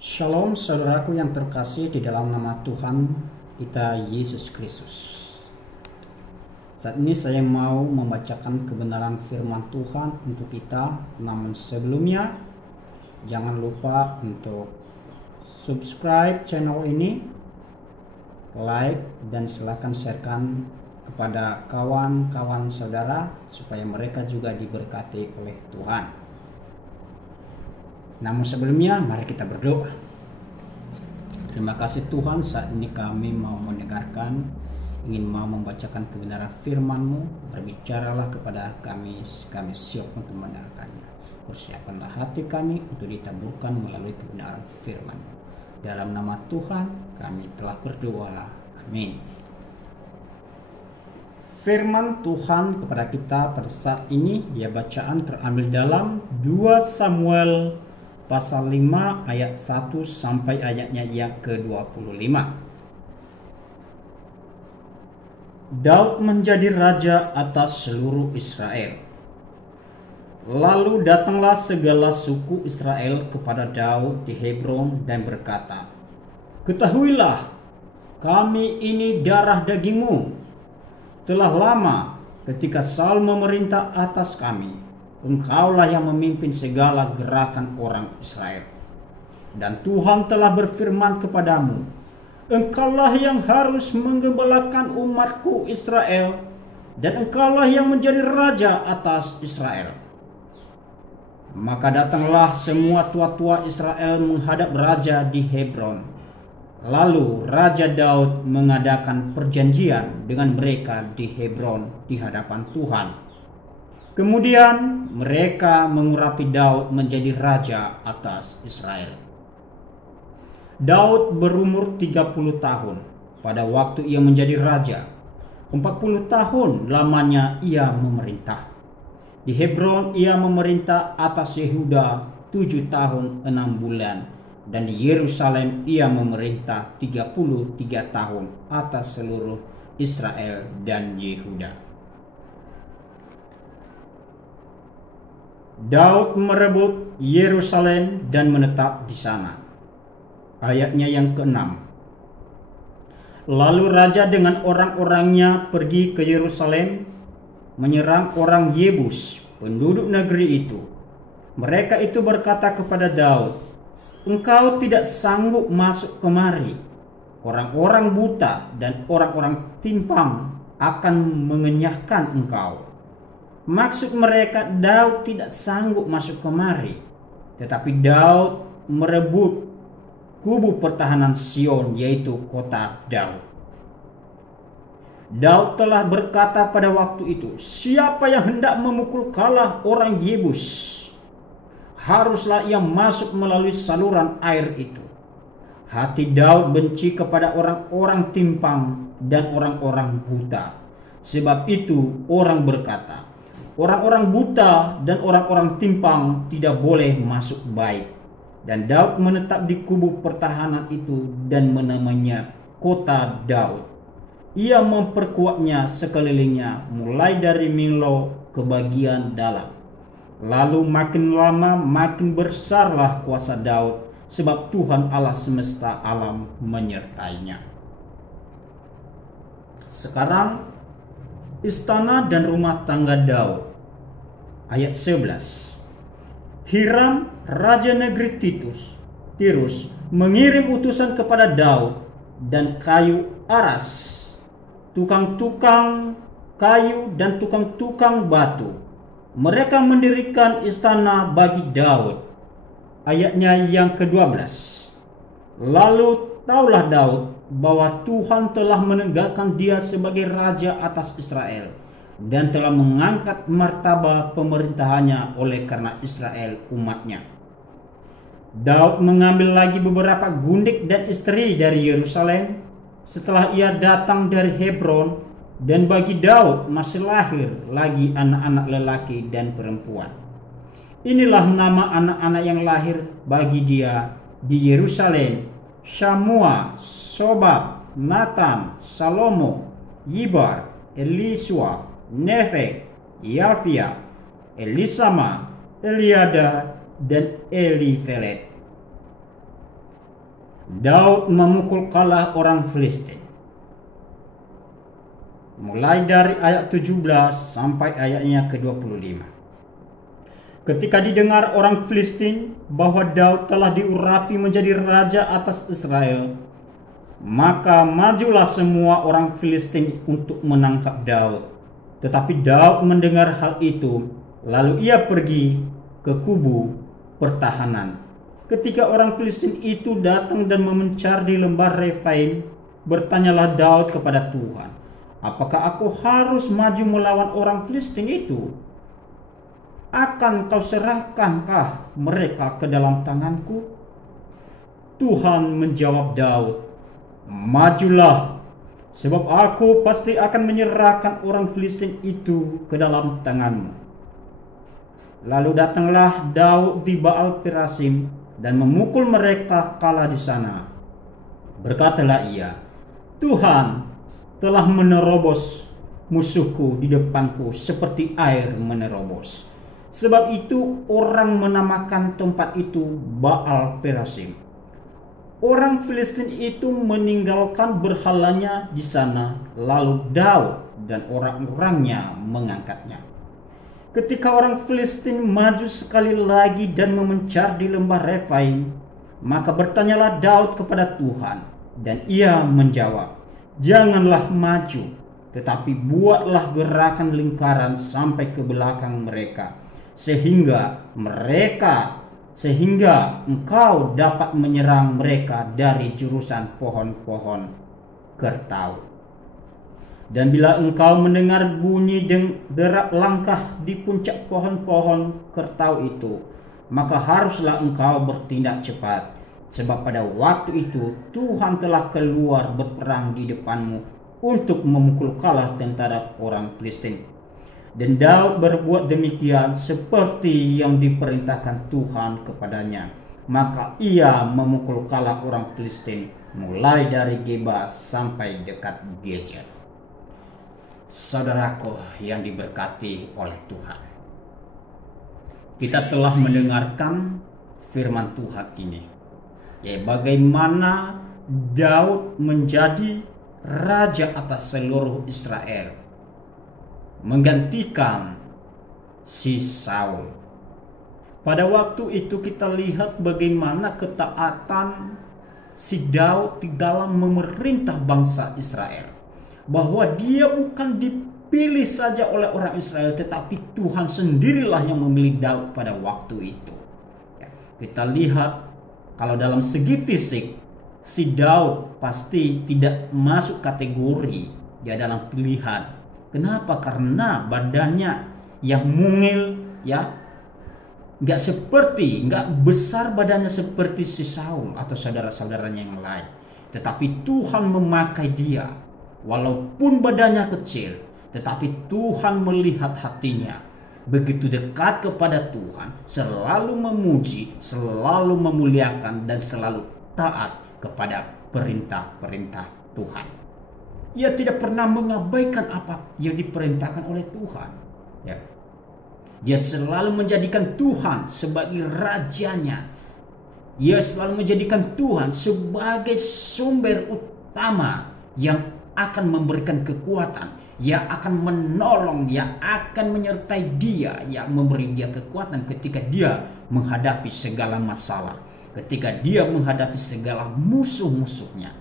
Shalom saudaraku yang terkasih di dalam nama Tuhan kita Yesus Kristus. Saat ini saya mau membacakan kebenaran firman Tuhan untuk kita. Namun sebelumnya jangan lupa untuk subscribe channel ini, like dan silakan sharekan kepada kawan-kawan saudara supaya mereka juga diberkati oleh Tuhan. Namun sebelumnya mari kita berdoa. Terima kasih Tuhan, saat ini kami mau mendengarkan, ingin mau membacakan kebenaran firman-Mu. Berbicaralah kepada kami siap untuk mendengarkannya. Persiapkanlah hati kami untuk ditaburkan melalui kebenaran firman-Mu. Dalam nama Tuhan kami telah berdoa. Amin. Firman Tuhan kepada kita pada saat ini, ya, bacaan terambil dalam 2 Samuel pasal 5 ayat 1 sampai ayatnya yang ke-25. Daud menjadi raja atas seluruh Israel. Lalu datanglah segala suku Israel kepada Daud di Hebron dan berkata, "Ketahuilah, kami ini darah dagingmu. Telah lama ketika Saul memerintah atas kami, Engkaulah yang memimpin segala gerakan orang Israel. Dan Tuhan telah berfirman kepadamu, Engkaulah yang harus menggembalakan umatku Israel, dan Engkaulah yang menjadi raja atas Israel." Maka datanglah semua tua-tua Israel menghadap raja di Hebron. Lalu Raja Daud mengadakan perjanjian dengan mereka di Hebron di hadapan Tuhan. Kemudian mereka mengurapi Daud menjadi raja atas Israel. Daud berumur 30 tahun pada waktu ia menjadi raja. 40 tahun lamanya ia memerintah. Di Hebron ia memerintah atas Yehuda 7 tahun 6 bulan. Dan di Yerusalem ia memerintah 33 tahun atas seluruh Israel dan Yehuda. Daud merebut Yerusalem dan menetap di sana. Ayatnya yang ke-6. Lalu raja dengan orang-orangnya pergi ke Yerusalem, menyerang orang Yebus, penduduk negeri itu. Mereka itu berkata kepada Daud, "Engkau tidak sanggup masuk kemari. Orang-orang buta dan orang-orang timpang akan mengenyahkan engkau." Maksud mereka, Daud tidak sanggup masuk kemari. Tetapi Daud merebut kubu pertahanan Sion, yaitu kota Daud. Daud telah berkata pada waktu itu, "Siapa yang hendak memukul kalah orang Yebus, haruslah ia masuk melalui saluran air itu." Hati Daud benci kepada orang-orang timpang dan orang-orang buta. Sebab itu orang berkata, orang-orang buta dan orang-orang timpang tidak boleh masuk baik. Dan Daud menetap di kubu pertahanan itu dan menamainya kota Daud. Ia memperkuatnya sekelilingnya mulai dari Milo ke bagian dalam. Lalu makin lama makin besarlah kuasa Daud, sebab Tuhan Allah semesta alam menyertainya. Sekarang istana dan rumah tangga Daud. Ayat 11. Hiram, raja negeri Tirus, mengirim utusan kepada Daud dan kayu aras, tukang-tukang kayu dan tukang-tukang batu. Mereka mendirikan istana bagi Daud. Ayatnya yang ke-12. Lalu taulah Daud bahwa Tuhan telah menegakkan dia sebagai raja atas Israel, dan telah mengangkat martabat pemerintahannya oleh karena Israel umatnya. Daud mengambil lagi beberapa gundik dan istri dari Yerusalem setelah ia datang dari Hebron, dan bagi Daud masih lahir lagi anak-anak lelaki dan perempuan. Inilah nama anak-anak yang lahir bagi dia di Yerusalem: Syamua, Sobab, Natan, Salomo, Yibar, Elisua, Nefek, Yafia, Elisama, Eliada, dan Elifelet. Daud memukul kalah orang Filistin. Mulai dari ayat 17 sampai ayatnya ke-25. Ketika didengar orang Filistin bahwa Daud telah diurapi menjadi raja atas Israel, maka majulah semua orang Filistin untuk menangkap Daud. Tetapi Daud mendengar hal itu, lalu ia pergi ke kubu pertahanan. Ketika orang Filistin itu datang dan memencar di lembah Refaim, bertanyalah Daud kepada Tuhan, apakah aku harus maju melawan orang Filistin itu? Akan kau serahkankah mereka ke dalam tanganku? Tuhan menjawab Daud, majulah, sebab aku pasti akan menyerahkan orang Filistin itu ke dalam tanganmu. Lalu datanglah Daud di Baal Perasim dan memukul mereka kalah di sana. Berkatalah ia, Tuhan telah menerobos musuhku di depanku seperti air menerobos. Sebab itu orang menamakan tempat itu Baal Perasim. Orang Filistin itu meninggalkan berhalanya di sana, lalu Daud dan orang-orangnya mengangkatnya. Ketika orang Filistin maju sekali lagi dan memencar di lembah Refaim, maka bertanyalah Daud kepada Tuhan, dan ia menjawab, janganlah maju, tetapi buatlah gerakan lingkaran sampai ke belakang mereka, sehingga engkau dapat menyerang mereka dari jurusan pohon-pohon kertau. Dan bila engkau mendengar bunyi derak langkah di puncak pohon-pohon kertau itu, maka haruslah engkau bertindak cepat, sebab pada waktu itu Tuhan telah keluar berperang di depanmu untuk memukul kalah tentara orang Filistin. Dan Daud berbuat demikian seperti yang diperintahkan Tuhan kepadanya. Maka ia memukul kalah orang Filistin mulai dari Geba sampai dekat Gezer. Saudaraku yang diberkati oleh Tuhan, kita telah mendengarkan firman Tuhan ini, yaitu bagaimana Daud menjadi raja atas seluruh Israel, menggantikan si Saul. Pada waktu itu kita lihat bagaimana ketaatan si Daud di dalam memerintah bangsa Israel, bahwa dia bukan dipilih saja oleh orang Israel, tetapi Tuhan sendirilah yang memilih Daud pada waktu itu. Kita lihat kalau dalam segi fisik, si Daud pasti tidak masuk kategori dia dalam pilihan. Kenapa? Karena badannya yang mungil, nggak besar badannya seperti si Saul atau saudara-saudaranya yang lain. Tetapi Tuhan memakai dia. Walaupun badannya kecil, tetapi Tuhan melihat hatinya. Begitu dekat kepada Tuhan, selalu memuji, selalu memuliakan, dan selalu taat kepada perintah-perintah Tuhan. Ia tidak pernah mengabaikan apa yang diperintahkan oleh Tuhan. Dia selalu menjadikan Tuhan sebagai rajanya. Ia selalu menjadikan Tuhan sebagai sumber utama yang akan memberikan kekuatan, yang akan menolong, yang akan menyertai dia, yang memberi dia kekuatan ketika dia menghadapi segala masalah, ketika dia menghadapi segala musuh-musuhnya.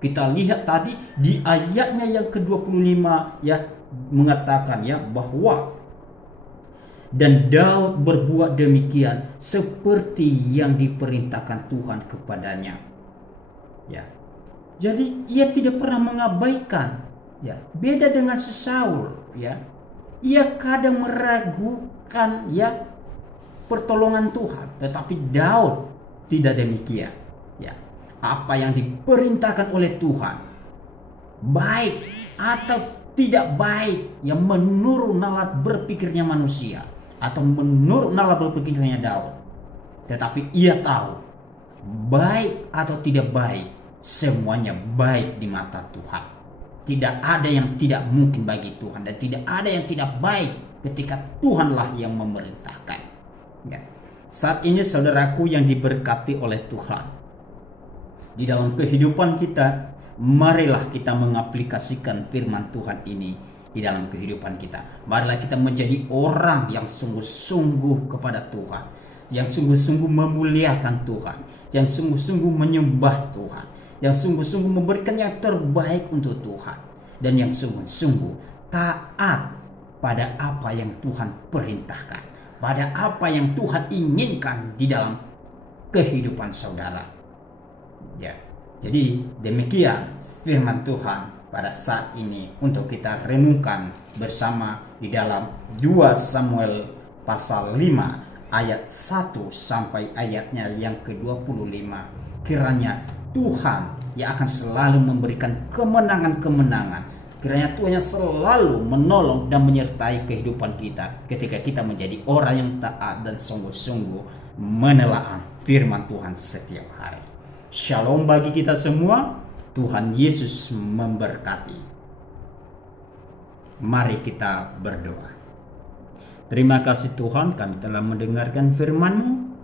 Kita lihat tadi di ayatnya yang ke-25 mengatakan bahwa dan Daud berbuat demikian seperti yang diperintahkan Tuhan kepadanya. Jadi ia tidak pernah mengabaikan. Beda dengan si Saul. Ia kadang meragukan pertolongan Tuhan, tetapi Daud tidak demikian. Apa yang diperintahkan oleh Tuhan, baik atau tidak baik, yang menurut nalar berpikirnya manusia atau menurut nalar berpikirnya Daud, tetapi ia tahu baik atau tidak baik, semuanya baik di mata Tuhan. Tidak ada yang tidak mungkin bagi Tuhan, dan tidak ada yang tidak baik ketika Tuhanlah yang memerintahkan. Saat ini saudaraku yang diberkati oleh Tuhan, di dalam kehidupan kita, marilah kita mengaplikasikan firman Tuhan ini di dalam kehidupan kita. Marilah kita menjadi orang yang sungguh-sungguh kepada Tuhan, yang sungguh-sungguh memuliakan Tuhan, yang sungguh-sungguh menyembah Tuhan, yang sungguh-sungguh memberikan yang terbaik untuk Tuhan, dan yang sungguh-sungguh taat pada apa yang Tuhan perintahkan, pada apa yang Tuhan inginkan di dalam kehidupan saudara. Ya, jadi demikian firman Tuhan pada saat ini untuk kita renungkan bersama di dalam 2 Samuel pasal 5 ayat 1 sampai ayatnya yang ke-25. Kiranya Tuhan yang akan selalu memberikan kemenangan-kemenangan. Kiranya Tuhan yang selalu menolong dan menyertai kehidupan kita ketika kita menjadi orang yang taat dan sungguh-sungguh menelaah firman Tuhan setiap hari. Shalom bagi kita semua. Tuhan Yesus memberkati. Mari kita berdoa. Terima kasih Tuhan, kami telah mendengarkan firman-Mu.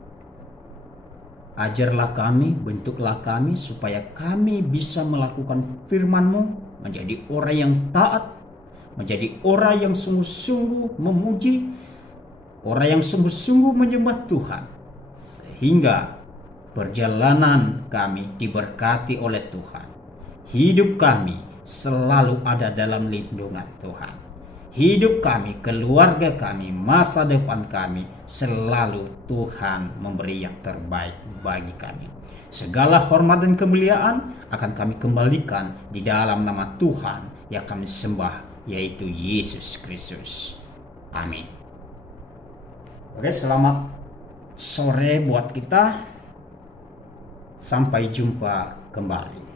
Ajarlah kami, bentuklah kami supaya kami bisa melakukan firman-Mu, menjadi orang yang taat, menjadi orang yang sungguh-sungguh memuji, orang yang sungguh-sungguh menyembah Tuhan, sehingga perjalanan kami diberkati oleh Tuhan. Hidup kami selalu ada dalam lindungan Tuhan. Hidup kami, keluarga kami, masa depan kami, selalu Tuhan memberi yang terbaik bagi kami. Segala hormat dan kemuliaan akan kami kembalikan di dalam nama Tuhan yang kami sembah, yaitu Yesus Kristus. Amin. Oke, selamat sore buat kita. Sampai jumpa kembali.